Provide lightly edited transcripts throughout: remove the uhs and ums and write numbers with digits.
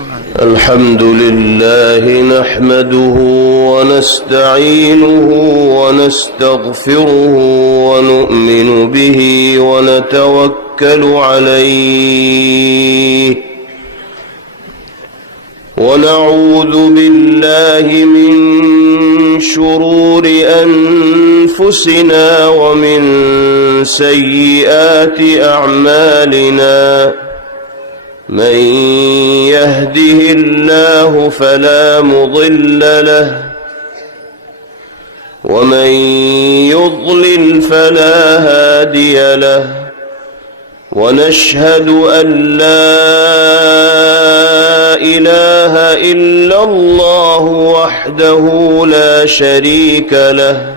الحمد لله نحمده ونستعينه ونستغفره ونؤمن به ونتوكل عليه ونعوذ بالله من شرور أنفسنا ومن سيئات أعمالنا من يهده الله فلا مضل له ومن يضلل فلا هادي له ونشهد أن لا إله إلا الله وحده لا شريك له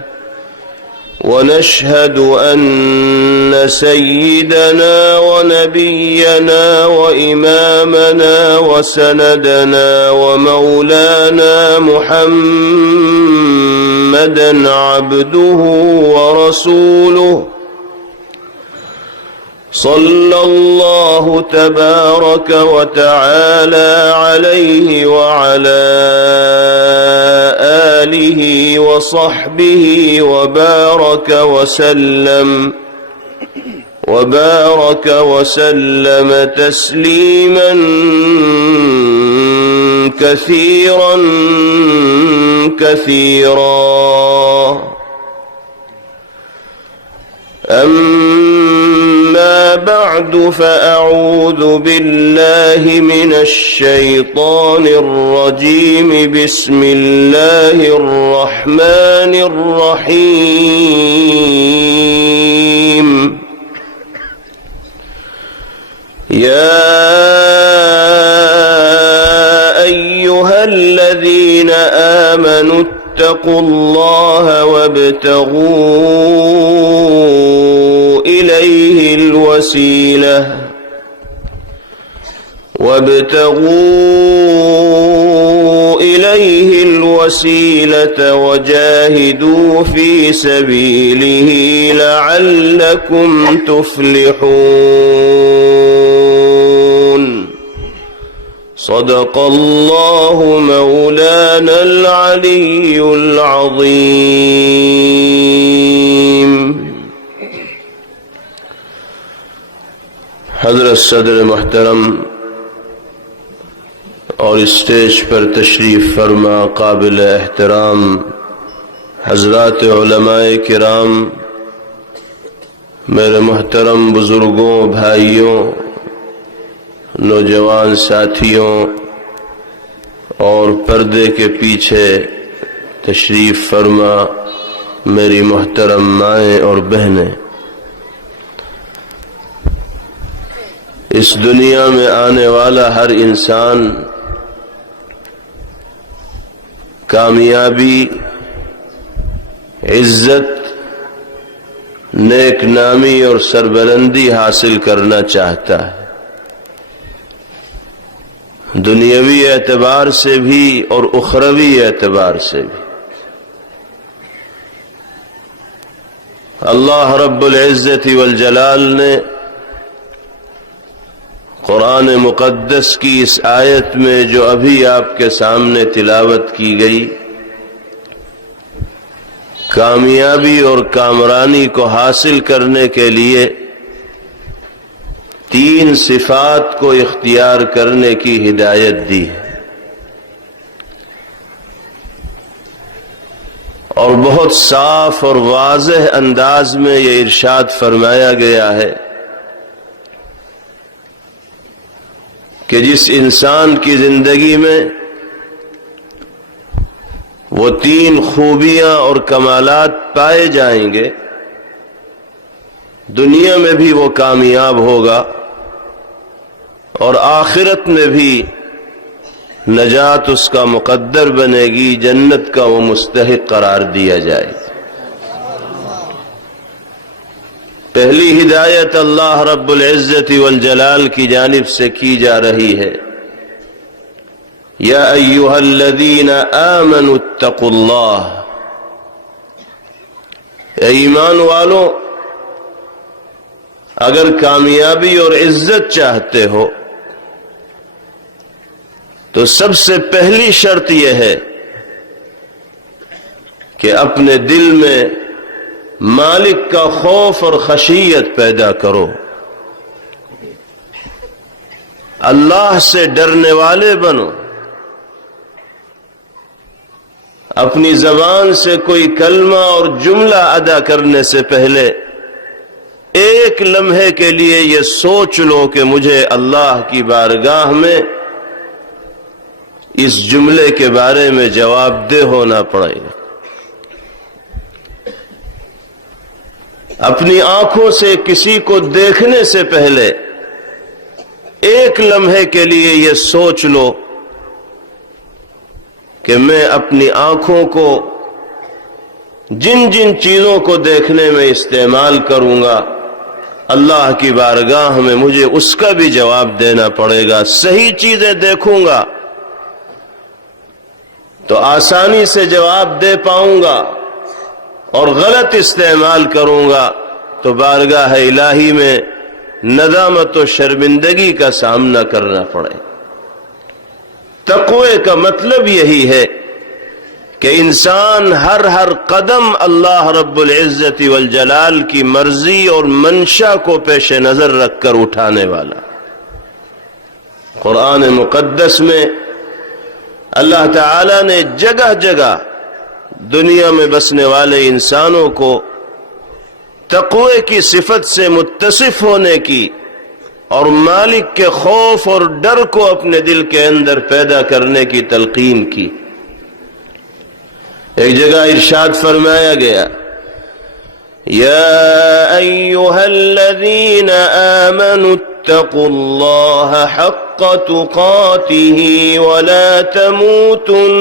ونشهد أن سيدنا ونبينا وإمامنا وسندنا ومولانا محمدا عبده ورسوله صلى الله تبارك وتعالى عليه وعلى آله وصحبه وبارك وسلم تسليما كثيرا أما بعد فأعوذ بالله من الشيطان الرجيم بسم الله الرحمن الرحيم يا أيها الذين آمنوا اتقوا الله وابتغوا إليه الوسيلة وجاهدوا في سبيله لعلكم تفلحون صدق الله مولانا العلي العظيم. حضرت صدر محترم اور اسٹیج پر تشریف فرما قابل احترام حضرات علماء کرام، میرے محترم بزرگوں، بھائیوں، نوجوان ساتھیوں اور پردے کے پیچھے تشریف فرما میری محترم مائیں اور بہنیں، اس دنیا میں آنے والا ہر انسان کامیابی، عزت، نیک نامی اور سربلندی حاصل کرنا چاہتا ہے، دنیاوی اعتبار سے بھی اور اخروی اعتبار سے بھی۔ اللہ رب العزت والجلال نے قرآن مقدس کی اس آیت میں جو ابھی آپ کے سامنے تلاوت کی گئی، کامیابی اور کامرانی کو حاصل کرنے کے لیے 3 صفات کو اختیار کرنے کی ہدایت دی ہے، اور بہت صاف اور واضح انداز میں یہ ارشاد فرمایا گیا ہے کہ جس انسان کی زندگی میں وہ 3 خوبیاں اور کمالات پائے جائیں گے، دنیا میں بھی وہ کامیاب ہوگا اور آخرت میں بھی نجات اس کا مقدر بنے گی، جنت کا وہ مستحق قرار دیا جائے گا۔ پہلی ہدایت اللہ رب العزت والجلال کی جانب سے کی جا رہی ہے، یا ایھا الذین آمنوا اتقوا اللہ، اے ایمان والو، اگر کامیابی اور عزت چاہتے ہو تو سب سے پہلی شرط یہ ہے کہ اپنے دل میں مالک کا خوف اور خشیت پیدا کرو، اللہ سے ڈرنے والے بنو۔ اپنی زبان سے کوئی کلمہ اور جملہ ادا کرنے سے پہلے ایک لمحے کے لیے یہ سوچ لو کہ مجھے اللہ کی بارگاہ میں اس جملے کے بارے میں جواب دہ ہونا پڑے گا۔ اپنی آنکھوں سے کسی کو دیکھنے سے پہلے ایک لمحے کے لیے یہ سوچ لو کہ میں اپنی آنکھوں کو جن جن چیزوں کو دیکھنے میں استعمال کروں گا، اللہ کی بارگاہ میں مجھے اس کا بھی جواب دینا پڑے گا۔ صحیح چیزیں دیکھوں گا تو آسانی سے جواب دے پاؤں گا، اور غلط استعمال کروں گا تو بارگاہ الہی میں ندامت و شرمندگی کا سامنا کرنا پڑے۔ تقوی کا مطلب یہی ہے کہ انسان ہر قدم اللہ رب العزت والجلال کی مرضی اور منشا کو پیش نظر رکھ کر اٹھانے والا۔ قرآن مقدس میں اللہ تعالی نے جگہ جگہ دنیا میں بسنے والے انسانوں کو تقوی کی صفت سے متصف ہونے کی اور مالک کے خوف اور ڈر کو اپنے دل کے اندر پیدا کرنے کی تلقین کی۔ ایک جگہ ارشاد فرمایا گیا، یا ایھا الذین آمنوا اتقوا اللہ حق تقاتہ ولا تموتن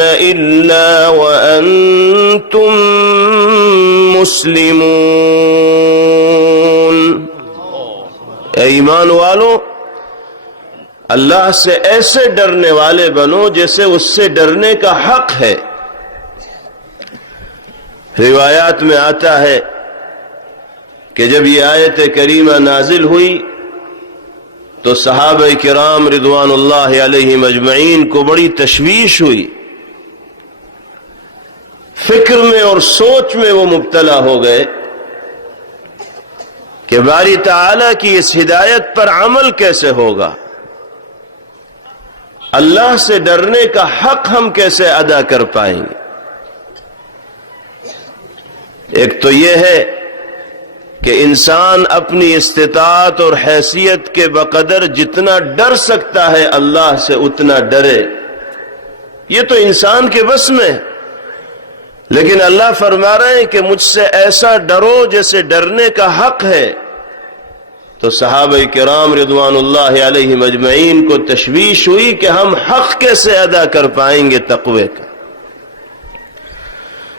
الا وانتم مسلمون۔ اے ایمان والو، اللہ سے ایسے ڈرنے والے بنو جیسے اس سے ڈرنے کا حق ہے۔ روایات میں آتا ہے کہ جب یہ آیت کریمہ نازل ہوئی تو صحابہ کرام رضوان اللہ علیہم اجمعین کو بڑی تشویش ہوئی، فکر میں اور سوچ میں وہ مبتلا ہو گئے کہ باری تعالیٰ کی اس ہدایت پر عمل کیسے ہوگا، اللہ سے ڈرنے کا حق ہم کیسے ادا کر پائیں گے۔ ایک تو یہ ہے کہ انسان اپنی استطاعت اور حیثیت کے بقدر جتنا ڈر سکتا ہے اللہ سے اتنا ڈرے، یہ تو انسان کے بس میں ہے، لیکن اللہ فرما رہے ہیں کہ مجھ سے ایسا ڈرو جیسے ڈرنے کا حق ہے۔ تو صحابہ کرام رضوان اللہ علیہم اجمعین کو تشویش ہوئی کہ ہم حق کیسے ادا کر پائیں گے تقوی کا۔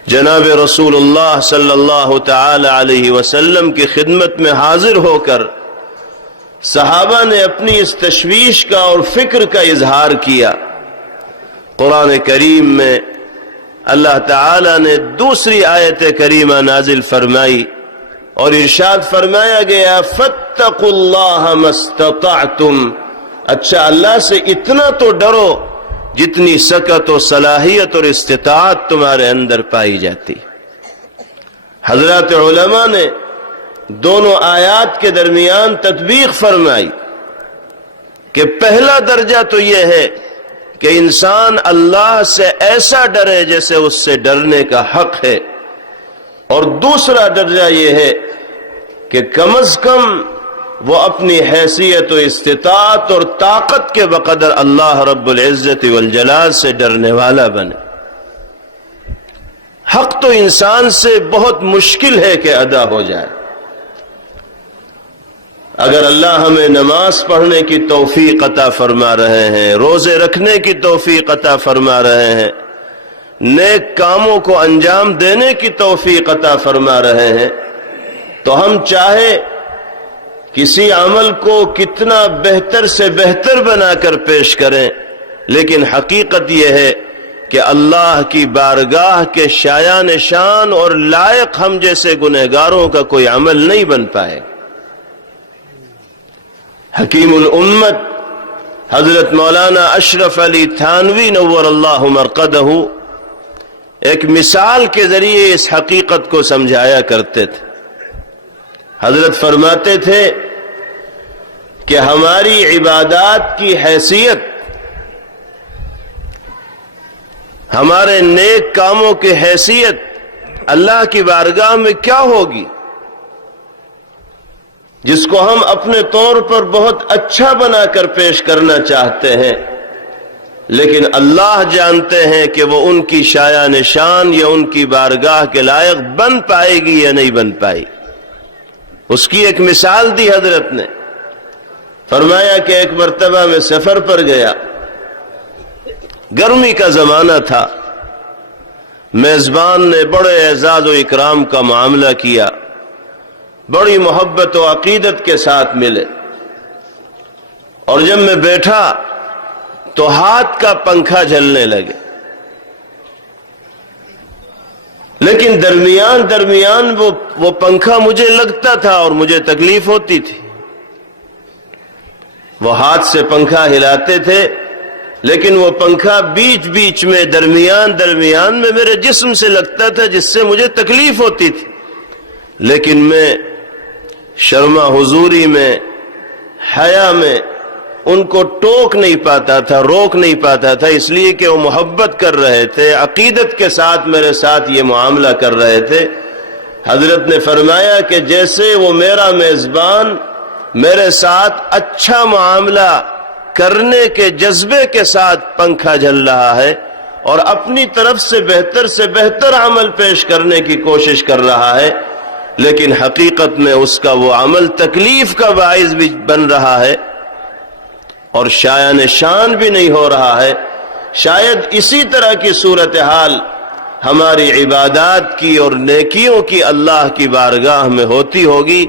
جناب رسول اللہ صلی اللہ تعالی علیہ وسلم کی خدمت میں حاضر ہو کر صحابہ نے اپنی اس تشویش کا اور فکر کا اظہار کیا۔ قرآن کریم میں اللہ تعالی نے دوسری آیت کریمہ نازل فرمائی اور ارشاد فرمایا گیا، فاتقوا اللہ ما استطعتم۔ اچھا، اللہ سے اتنا تو ڈرو جتنی سکت و صلاحیت اور استطاعت تمہارے اندر پائی جاتی۔ حضرات علماء نے دونوں آیات کے درمیان تطبیق فرمائی کہ پہلا درجہ تو یہ ہے کہ انسان اللہ سے ایسا ڈرے جیسے اس سے ڈرنے کا حق ہے، اور دوسرا درجہ یہ ہے کہ کم از کم وہ اپنی حیثیت و استطاعت اور طاقت کے بقدر اللہ رب العزت والجلال سے ڈرنے والا بنے۔ حق تو انسان سے بہت مشکل ہے کہ ادا ہو جائے۔ اگر اللہ ہمیں نماز پڑھنے کی توفیق عطا فرما رہے ہیں، روزے رکھنے کی توفیق عطا فرما رہے ہیں، نیک کاموں کو انجام دینے کی توفیق عطا فرما رہے ہیں، تو ہم چاہے کسی عمل کو کتنا بہتر سے بہتر بنا کر پیش کریں، لیکن حقیقت یہ ہے کہ اللہ کی بارگاہ کے شایان شان اور لائق ہم جیسے گنہگاروں کا کوئی عمل نہیں بن پائے۔ حکیم الامت حضرت مولانا اشرف علی تھانوی نور اللہ مرقدہ ایک مثال کے ذریعے اس حقیقت کو سمجھایا کرتے تھے. حضرت فرماتے تھے کہ ہماری عبادات کی حیثیت، ہمارے نیک کاموں کی حیثیت اللہ کی بارگاہ میں کیا ہوگی، جس کو ہم اپنے طور پر بہت اچھا بنا کر پیش کرنا چاہتے ہیں، لیکن اللہ جانتے ہیں کہ وہ ان کی شایع نشان یا ان کی بارگاہ کے لائق بن پائے گی یا نہیں بن پائے. اس کی ایک مثال دی حضرت نے. فرمایا کہ ایک مرتبہ میں سفر پر گیا، گرمی کا زمانہ تھا، میزبان نے بڑے اعزاز و اکرام کا معاملہ کیا، بڑی محبت و عقیدت کے ساتھ ملے، اور جب میں بیٹھا تو ہاتھ کا پنکھا جلنے لگے، لیکن درمیان وہ پنکھا مجھے لگتا تھا اور مجھے تکلیف ہوتی تھی. وہ ہاتھ سے پنکھا ہلاتے تھے، لیکن وہ پنکھا بیچ میں درمیان میں میرے جسم سے لگتا تھا، جس سے مجھے تکلیف ہوتی تھی، لیکن میں شرما حضوری میں، حیا میں ان کو ٹوک نہیں پاتا تھا، روک نہیں پاتا تھا، اس لیے کہ وہ محبت کر رہے تھے، عقیدت کے ساتھ میرے ساتھ یہ معاملہ کر رہے تھے. حضرت نے فرمایا کہ جیسے وہ میرا میزبان میرے ساتھ اچھا معاملہ کرنے کے جذبے کے ساتھ پنکھا جل رہا ہے اور اپنی طرف سے بہتر عمل پیش کرنے کی کوشش کر رہا ہے، لیکن حقیقت میں اس کا وہ عمل تکلیف کا باعث بھی بن رہا ہے اور شایع نشان بھی نہیں ہو رہا ہے. شاید اسی طرح کی صورتحال ہماری عبادات کی اور نیکیوں کی اللہ کی بارگاہ میں ہوتی ہوگی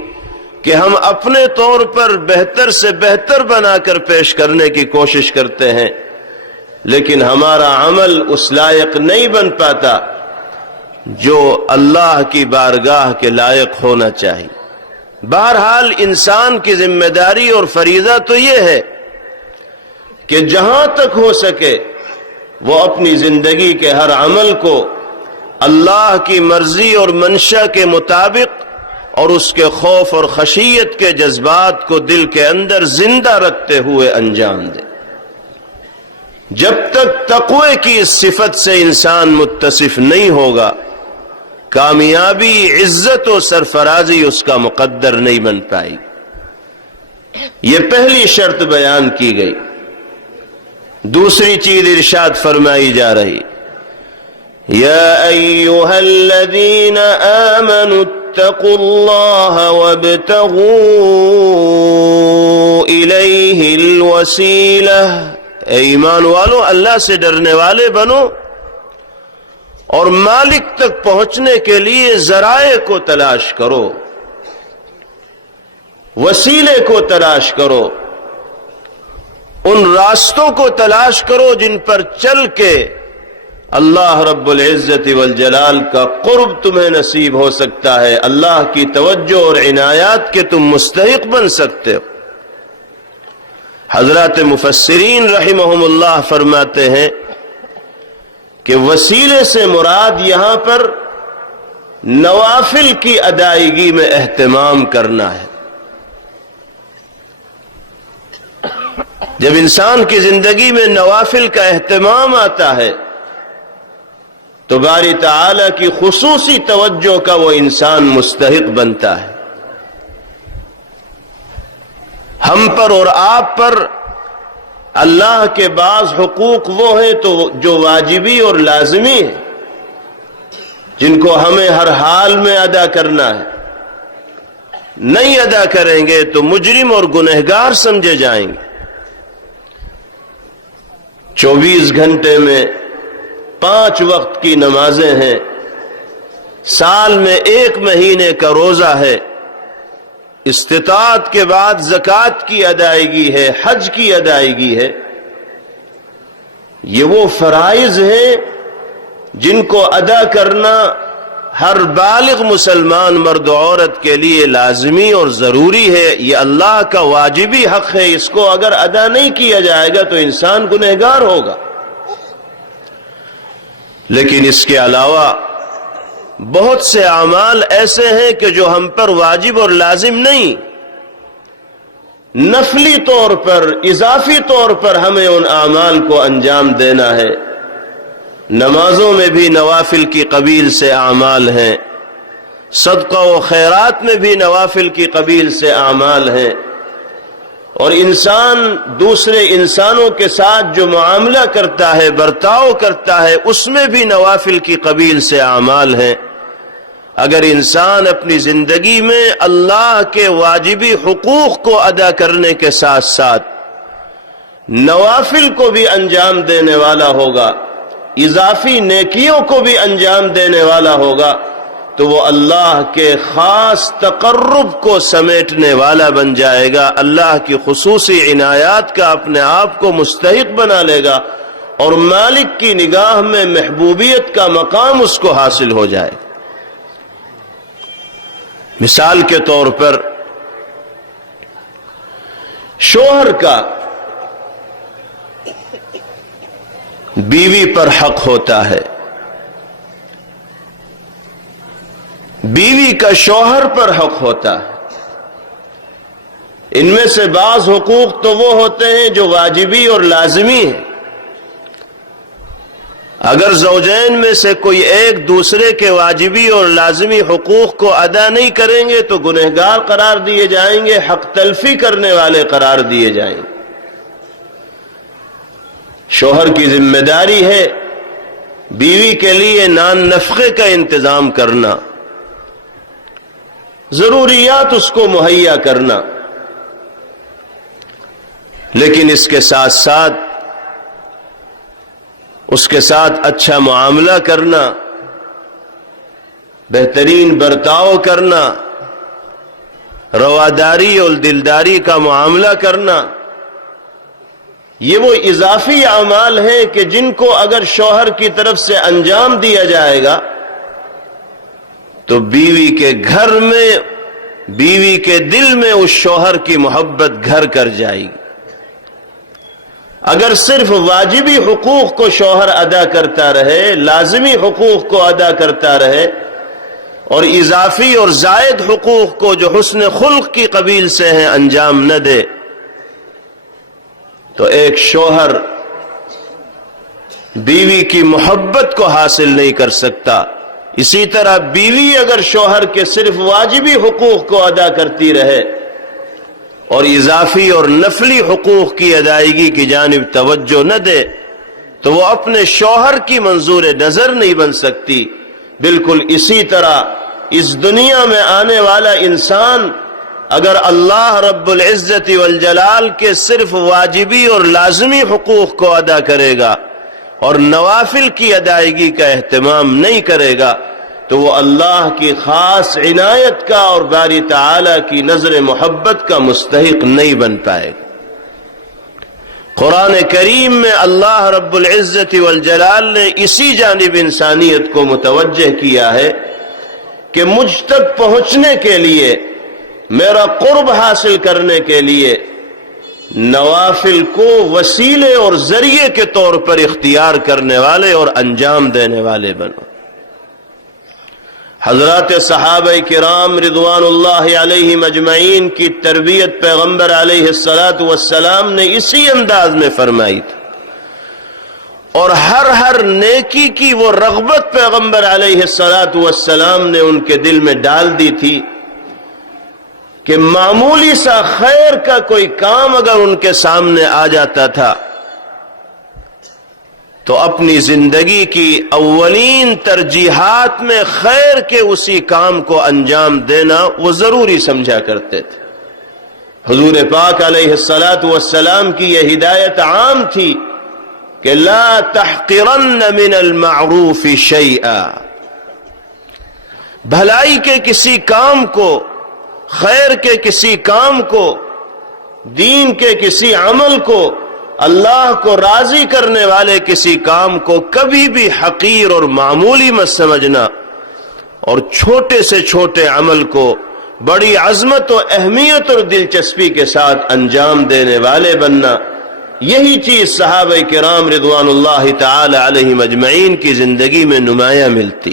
کہ ہم اپنے طور پر بہتر سے بہتر بنا کر پیش کرنے کی کوشش کرتے ہیں، لیکن ہمارا عمل اس لائق نہیں بن پاتا جو اللہ کی بارگاہ کے لائق ہونا چاہیے. بہرحال انسان کی ذمہ داری اور فریضہ تو یہ ہے کہ جہاں تک ہو سکے وہ اپنی زندگی کے ہر عمل کو اللہ کی مرضی اور منشا کے مطابق اور اس کے خوف اور خشیت کے جذبات کو دل کے اندر زندہ رکھتے ہوئے انجام دے. جب تک تقوی کی اس صفت سے انسان متصف نہیں ہوگا، کامیابی، عزت و سرفرازی اس کا مقدر نہیں بن پائے. یہ پہلی شرط بیان کی گئی. دوسری چیز ارشاد فرمائی جا رہی، یا ایھا الذین آمنوا اتقوا اللہ وابتغوا الیہ الوسیلہ. اے ایمان والو، اللہ سے ڈرنے والے بنو اور مالک تک پہنچنے کے لیے ذرائع کو تلاش کرو، وسیلے کو تلاش کرو، ان راستوں کو تلاش کرو جن پر چل کے اللہ رب العزت والجلال کا قرب تمہیں نصیب ہو سکتا ہے، اللہ کی توجہ اور عنایات کے تم مستحق بن سکتے ہو. حضرات مفسرین رحمہم اللہ فرماتے ہیں کہ وسیلے سے مراد یہاں پر نوافل کی ادائیگی میں اہتمام کرنا ہے. جب انسان کی زندگی میں نوافل کا اہتمام آتا ہے تو باری تعالی کی خصوصی توجہ کا وہ انسان مستحق بنتا ہے. ہم پر اور آپ پر اللہ کے بعض حقوق وہ ہیں تو جو واجبی اور لازمی ہیں، جن کو ہمیں ہر حال میں ادا کرنا ہے. نہیں ادا کریں گے تو مجرم اور گنہگار سمجھے جائیں گے. 24 گھنٹے میں 5 وقت کی نمازیں ہیں، سال میں 1 مہینے کا روزہ ہے، استطاعت کے بعد زکوٰۃ کی ادائیگی ہے، حج کی ادائیگی ہے. یہ وہ فرائض ہیں جن کو ادا کرنا ہر بالغ مسلمان مرد و عورت کے لیے لازمی اور ضروری ہے، یہ اللہ کا واجبی حق ہے، اس کو اگر ادا نہیں کیا جائے گا تو انسان گنہگار ہوگا۔ لیکن اس کے علاوہ بہت سے اعمال ایسے ہیں کہ جو ہم پر واجب اور لازم نہیں، نفلی طور پر، اضافی طور پر ہمیں ان اعمال کو انجام دینا ہے۔ نمازوں میں بھی نوافل کی قبیل سے اعمال ہیں، صدقہ و خیرات میں بھی نوافل کی قبیل سے اعمال ہیں، اور انسان دوسرے انسانوں کے ساتھ جو معاملہ کرتا ہے، برتاؤ کرتا ہے، اس میں بھی نوافل کی قبیل سے اعمال ہیں۔ اگر انسان اپنی زندگی میں اللہ کے واجبی حقوق کو ادا کرنے کے ساتھ ساتھ نوافل کو بھی انجام دینے والا ہوگا، اضافی نیکیوں کو بھی انجام دینے والا ہوگا، تو وہ اللہ کے خاص تقرب کو سمیٹنے والا بن جائے گا، اللہ کی خصوصی عنایات کا اپنے آپ کو مستحق بنا لے گا، اور مالک کی نگاہ میں محبوبیت کا مقام اس کو حاصل ہو جائے گا۔ مثال کے طور پر شوہر کا بیوی پر حق ہوتا ہے، بیوی کا شوہر پر حق ہوتا ہے۔ ان میں سے بعض حقوق تو وہ ہوتے ہیں جو واجبی اور لازمی ہیں۔ اگر زوجین میں سے کوئی ایک دوسرے کے واجبی اور لازمی حقوق کو ادا نہیں کریں گے تو گنہگار قرار دیے جائیں گے، حق تلفی کرنے والے قرار دیے جائیں گے۔ شوہر کی ذمہ داری ہے بیوی کے لیے نان نفقے کا انتظام کرنا، ضروریات اس کو مہیا کرنا، لیکن اس کے ساتھ ساتھ اس کے ساتھ اچھا معاملہ کرنا، بہترین برتاؤ کرنا، رواداری اور دلداری کا معاملہ کرنا، یہ وہ اضافی اعمال ہیں کہ جن کو اگر شوہر کی طرف سے انجام دیا جائے گا تو بیوی کے گھر میں، بیوی کے دل میں اس شوہر کی محبت گھر کر جائے گی۔ اگر صرف واجبی حقوق کو شوہر ادا کرتا رہے، لازمی حقوق کو ادا کرتا رہے، اور اضافی اور زائد حقوق کو جو حسن خلق کی قبیل سے ہیں انجام نہ دے، تو ایک شوہر بیوی کی محبت کو حاصل نہیں کر سکتا۔ اسی طرح بیوی اگر شوہر کے صرف واجبی حقوق کو ادا کرتی رہے اور اضافی اور نفلی حقوق کی ادائیگی کی جانب توجہ نہ دے تو وہ اپنے شوہر کی منظور نظر نہیں بن سکتی۔ بالکل اسی طرح اس دنیا میں آنے والا انسان اگر اللہ رب العزت والجلال کے صرف واجبی اور لازمی حقوق کو ادا کرے گا اور نوافل کی ادائیگی کا اہتمام نہیں کرے گا تو وہ اللہ کی خاص عنایت کا اور باری تعالی کی نظر محبت کا مستحق نہیں بن پائے گا۔ قرآن کریم میں اللہ رب العزت والجلال نے اسی جانب انسانیت کو متوجہ کیا ہے کہ مجھ تک پہنچنے کے لیے، میرا قرب حاصل کرنے کے لیے نوافل کو وسیلے اور ذریعے کے طور پر اختیار کرنے والے اور انجام دینے والے بنو۔ حضرات صحابہ کرام رضوان اللہ علیہم اجمعین کی تربیت پیغمبر علیہ السلام نے اسی انداز میں فرمائی تھی، اور ہر نیکی کی وہ رغبت پیغمبر علیہ السلام نے ان کے دل میں ڈال دی تھی کہ معمولی سا خیر کا کوئی کام اگر ان کے سامنے آ جاتا تھا تو اپنی زندگی کی اولین ترجیحات میں خیر کے اسی کام کو انجام دینا وہ ضروری سمجھا کرتے تھے۔ حضور پاک علیہ السلام کی یہ ہدایت عام تھی کہ لا تحقرن من المعروف شیئا، بھلائی کے کسی کام کو، خیر کے کسی کام کو، دین کے کسی عمل کو، اللہ کو راضی کرنے والے کسی کام کو کبھی بھی حقیر اور معمولی مت سمجھنا، اور چھوٹے سے چھوٹے عمل کو بڑی عظمت و اہمیت اور دلچسپی کے ساتھ انجام دینے والے بننا، یہی چیز صحابہ کرام رضوان اللہ تعالی علیہم اجمعین کی زندگی میں نمایاں ملتی۔